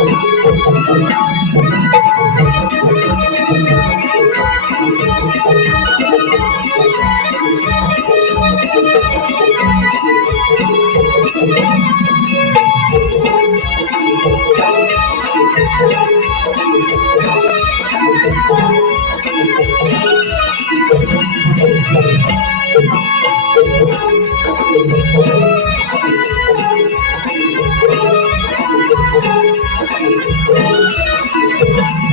ಅದು ಕಷ್ಟದ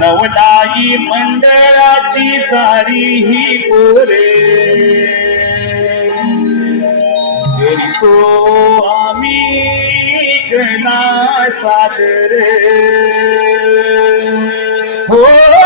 मंडळाची नवदाई ही पुरे। सो आम्ही ना साध रे हो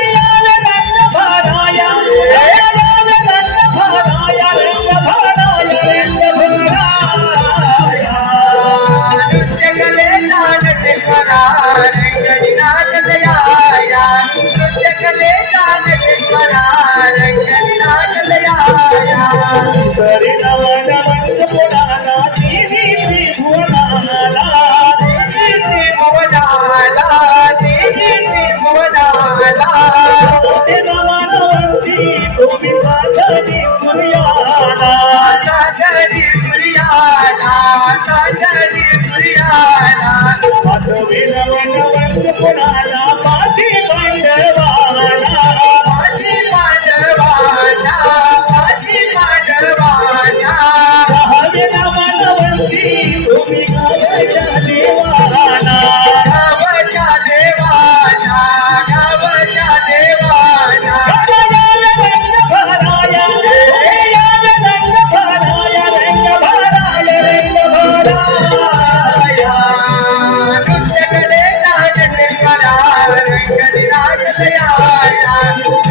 छी पुरिया छरी पुर्या Thank you.